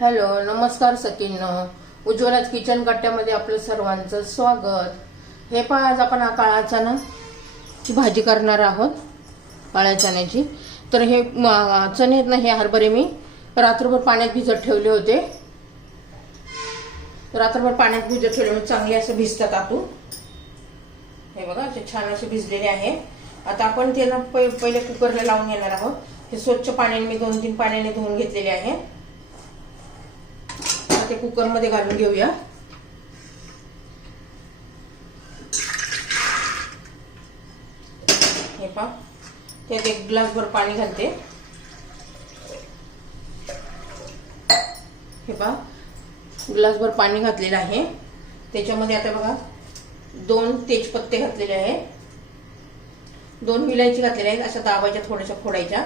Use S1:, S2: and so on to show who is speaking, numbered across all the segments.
S1: Hello नमस्कार Sachin उज्ज्वलाच kitchen कट्ट्यामध्ये आपलं सर्वांचं स्वागत. हे पहा आज आपण हा काळा चणाची भाजी करणार आहोत काळ्या चण्याची. तर हे चणे आहेत ना हे हरभरे मी रात्रभर पाण्यात भिजत ठेवले होते. रात्रभर पाण्यात भिजत ठेवले म्हणजे चांगले असे भिजतात आतून. हे बघा असे छान असे भिजलेले आहे. आता आपण ते ना पै- पहिले कुकरला लावून घेणार आहोत. हे स्वच्छ पाण्याने मी दोन तीन पाण्याने धुवून घेतलेले आहे. ते कुकरमध्ये घालून घेऊया. हे पा त्यात एक ग्लासभर पाणी घालते. हे पा ग्लासभर पाणी घातलेलं आहे. त्याच्यामध्ये आता बघा दोन तेजपत्ते घातलेले आहे. दोन विलायची घातलेल्या आहेत अशा दाबायच्या थोड्याशा फोडायच्या.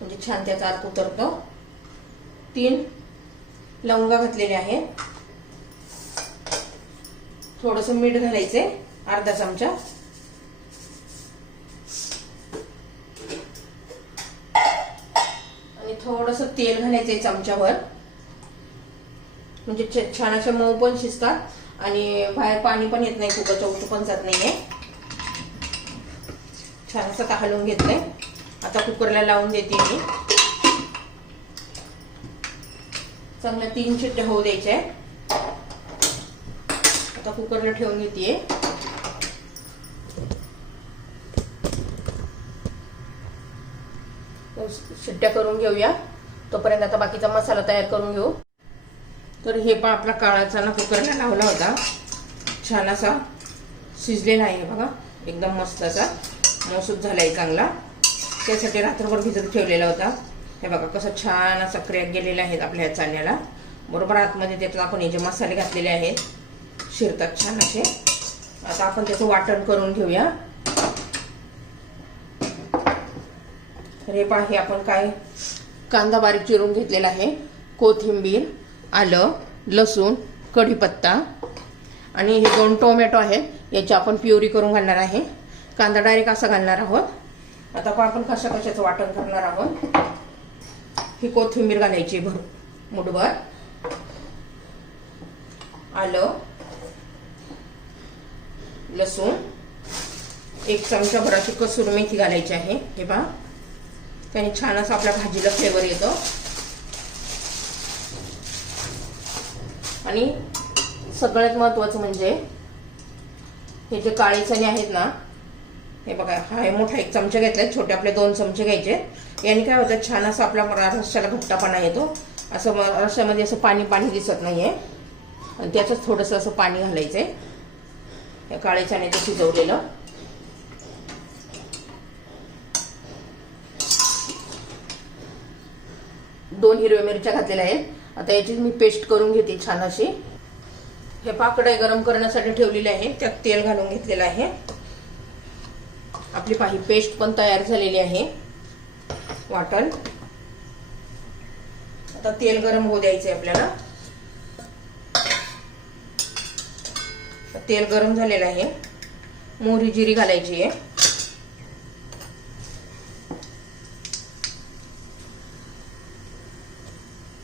S1: म्हणजे छान त्याचा अर्थ उतरतो. तीन लवंगा घातलेले आहे. थोडस मीठ घालायचे अर्धा चमचा. आणि थोडस तेल घालायचंय चमच्यावर. म्हणजे छ- छान अशा मऊ पण शिजतात. आणि बाहेर पाणी पण येत नाही कुकरच्या उठू पण जात नाहीये. छान असं का हलवून घेतलंय. आता कुकरला लावून देते मी. चांगल्या तीन शिट्ट्या होऊ द्यायच्या आता कुकरला ठेवून घेते शिट्ट्या करून घेऊया. तोपर्यंत आता बाकीचा मसाला तयार करून घेऊ. तर हे पण आपला काळाचा ना कुकरला लावला होता. छान असा शिजलेला आहे बघा. एकदम मस्त असा. मसूद झालाय चांगला. त्यासाठी रात्रभर भिजत ठेवलेला होता. हे बघा कसं छान असा क्रॅक गेलेला आहेत आपल्या ह्या चालण्याला. बरोबर आतमध्ये त्याच्यात आपण हे जे मसाले घातलेले आहेत शिरतात छान असे. आता आपण त्याचं वाटण करून घेऊया. तर हे पहा हे आपण काय कांदा बारीक चिरून घेतलेला आहे. कोथिंबीर आलं लसूण कढीपत्ता. आणि हे दोन टोमॅटो आहेत याची आपण प्युरी करून घालणार आहे. कांदा डायरेक्ट असा घालणार आहोत. आता आपण कशा कशाचं वाटण करणार आहोत. ही कोथिंबीर घालायची भर मुठभर. आलं. लसूण. एक चमचा भराची कसूर मेथी घालायची आहे. हे पहा. त्याने छान असं आपल्या भाजीला फ्लेवर येतो. आणि सगळ्यात महत्वाचं म्हणजे हे जे काळे चणे आहेत ना हे बघा हा हे मोठा एक चमचा घेतलाय. छोटे आपले दोन चमचे घ्यायचे. याने काय होतं छान असं आपल्या रश्याला घट्टापणा येतो. असं रश्यामध्ये असं पाणी पाणी दिसत नाही आहे आणि त्याचंच थोडंसं असं पाणी घालायचंय. या काळे चण्याचं शिजवलेलं. दोन हिरव्या मिरच्या घातलेल्या आहेत. आता याची मी पेस्ट करून घेते छान अशी. हे पाकडाई गरम करण्यासाठी ठेवलेले आहे. त्यात तेल घालून घेतलेलं आहे. आपली पाही पेस्ट पण तयार झालेली आहे. वाटण. आता तेल गरम होऊ द्यायचंय आपल्याला. तेल गरम झालेलं आहे. मोहरी जिरी घालायची आहे.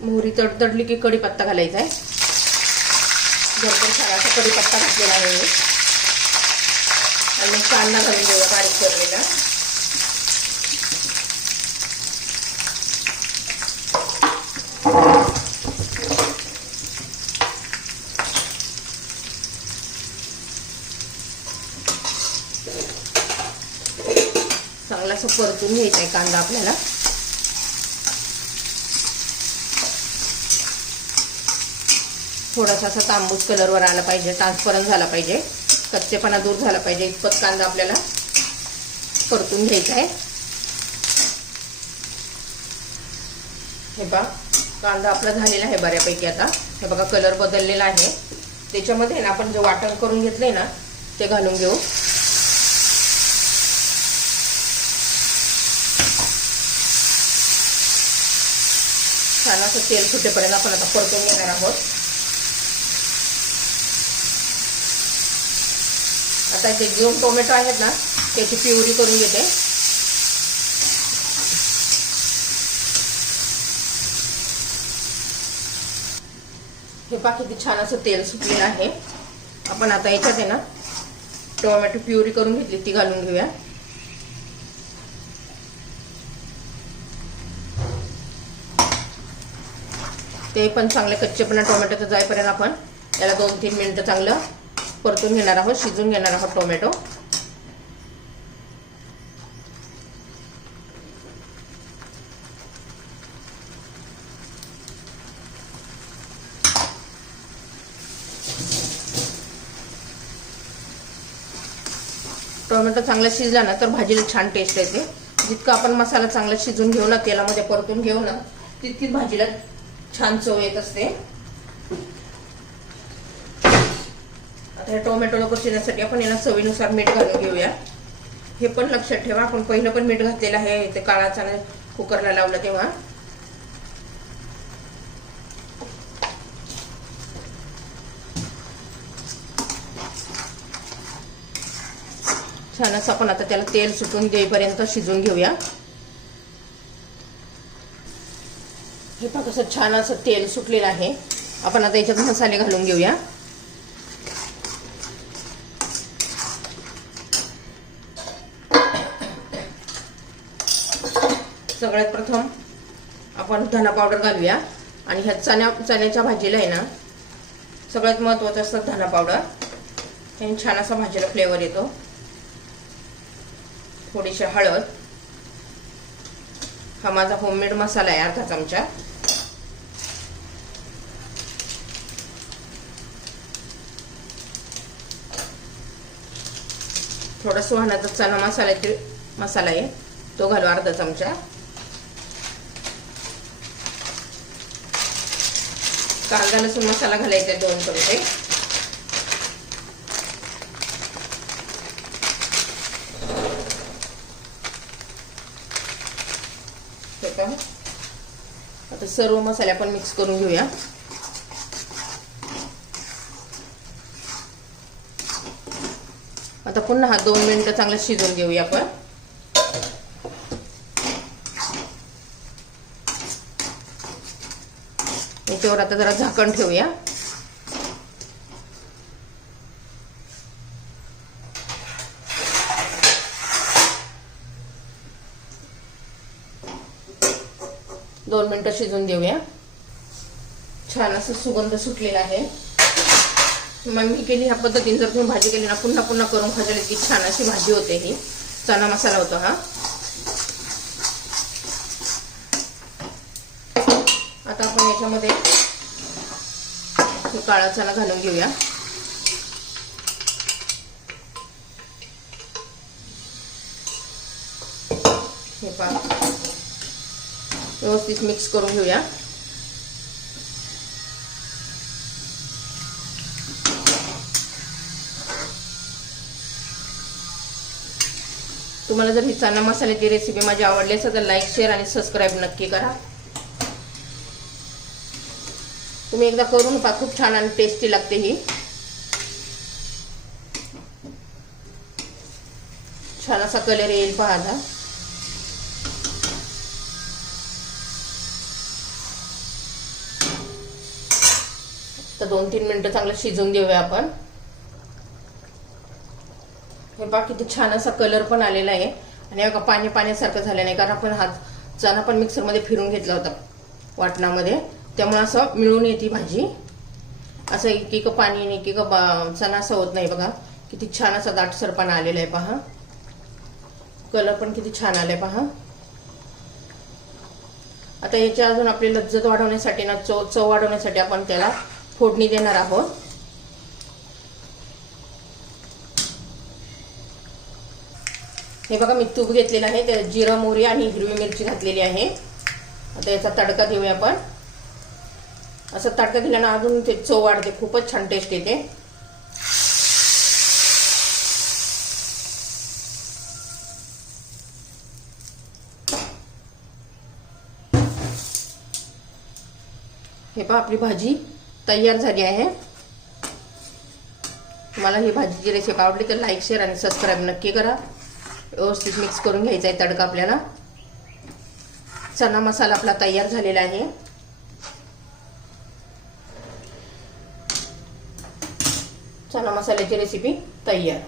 S1: मोहरी तडतडली की कढीपत्ता घालायचा आहे भरपूर छान असा कढीपत्ता घातलेला आहे. आणि कांदा घालून देऊया बारीक करलेला चांगला असं परतून घ्यायचा आहे कांदा आपल्याला. थोडासा असा तांबूस कलरवर आला पाहिजे ट्रान्सपरंट झाला पाहिजे. कच्चेपणा दूर झाला पाहिजे इतपत कांदा आपल्याला परतून घ्यायचा आहे. हे बघ कांदा आपला झालेला आहे बऱ्यापैकी आता. हे बघा कलर बदललेला आहे. त्याच्यामध्ये ना आपण जे वाटण करून घेतले ना ते घालून घेऊ. छान असं तेल सुटेपर्यंत आपण आता परतून घेणार आहोत. आता जे दोन टोमॅटो आहेत ना त्याची प्युरी करून घेते. हे पहा किती छान असं तेल सुटलेलं आहे. आपण आता याच्यात आहे ना टोमॅटो प्युरी करून घेतली ती घालून घेऊया. ते पण चांगले कच्चेपणा टोमॅटोचं जाईपर्यंत आपण याला दोन तीन मिनिटं चांगलं परतून घेणार आहोत शिजून घेणार आहोत टोमॅटो. टोमॅटो चांगला शिजला ना तर भाजीला छान टेस्ट येते. जितका आपण मसाला चांगला शिजून घेऊ ना तेलामध्ये परतून घेऊ ना तितकीच भाजीला छान चव येत असते. आता हे टोमॅटो लवकर शिजण्यासाठी आपण याला चवीनुसार मीठ घालून घेऊया. हे पण लक्षात ठेवा आपण पहिलं पण मीठ घातलेलं आहे ते काळाचा कुकरला लावलं तेव्हा. छान असं आपण आता त्याला तेल सुटून देईपर्यंत शिजून घेऊया. हे पण कसं छान असं तेल सुटलेलं आहे. आपण आता याच्यात मसाले घालून घेऊया. सगळ्यात प्रथम आपण धना पावडर घालूया. आणि ह्या चण्या चण्याच्या भाजीला आहे ना सगळ्यात महत्त्वाचं असतं धना पावडर. त्याने छान असा भाजीला फ्लेवर येतो. थोडीशी हळद. हा माझा होममेड मसाला आहे अर्धा चमचा. थोडा सुहाणाचा चना मसाला मसाला आहे. तो घालू अर्धा चमचा. कांदा लसूण मसाला घालायचा दोन चमचे आता सर्व मसाले आपण मिक्स करून घेऊया. आता पुन्हा हा दोन मिनिटं चांगलं शिजवून घेऊया आपण. याच्यावर आता जरा झाकण ठेवूया. दोन मिनटं शिजून देऊया. छान असं सुगंध सुटलेला आहे. मग मी केली ह्या पद्धतीने जर तुम्ही भाजी केली ना पुन्हा पुन्हा करून खाल्ली इतकी छान अशी भाजी होते ही. चना मसाला होतो हा. आता आपण याच्यामध्ये काळा चना घालून घेऊया. हे पहा. व्यवस्थित मिक्स करून घेऊया तुम्हाला जर ही चना मसाल्याची रेसिपी माझी आवडली असेल तर लाईक शेअर आणि सबस्क्राईब नक्की करा. तुम्ही एकदा करून पहा खूप छान आणि टेस्टी लागते ही. छान असा कलर येईल पहा तर दोन तीन मिनटं चांगलं शिजवून देऊया आपण. हे पहा किती छान असा कलर पण आलेला आहे. आणि बघा पाणी पाण्यासारखं झालं नाही कारण आपण हा चणा पण मिक्सरमध्ये फिरून घेतला होता वाटणामध्ये त्यामुळे असं मिळून येते भाजी. असं एक एक पाणी आणि एक एक चणा असं होत नाही बघा. किती छान असा दाटसरपणा आलेला आहे पहा. कलर पण किती छान आलाय पहा. आता याच्या अजून आपली लज्जत वाढवण्यासाठी ना चव चव वाढवण्यासाठी आपण त्याला फोडणी देणार आहोत. हे बघा मी तूप घेतलेलं आहे त्या जिरं मोहरी आणि हिरवी मिरची घातलेली आहे. आता याचा तडका देऊया आपण. असं तडका दिल्यानं अजून ते चव वाढते खूपच छान टेस्ट येते. हे पहा आपली भाजी. तयार झाली आहे. मला ही भाजीची रेसिपी आवडली तर लाईक शेअर आणि सबस्क्राईब नक्की करा. व्यवस्थित मिक्स करून घ्यायचा आहे तडका आपल्याला. चना मसाला आपला तयार झालेला आहे. चना मसाल्याची रेसिपी तयार.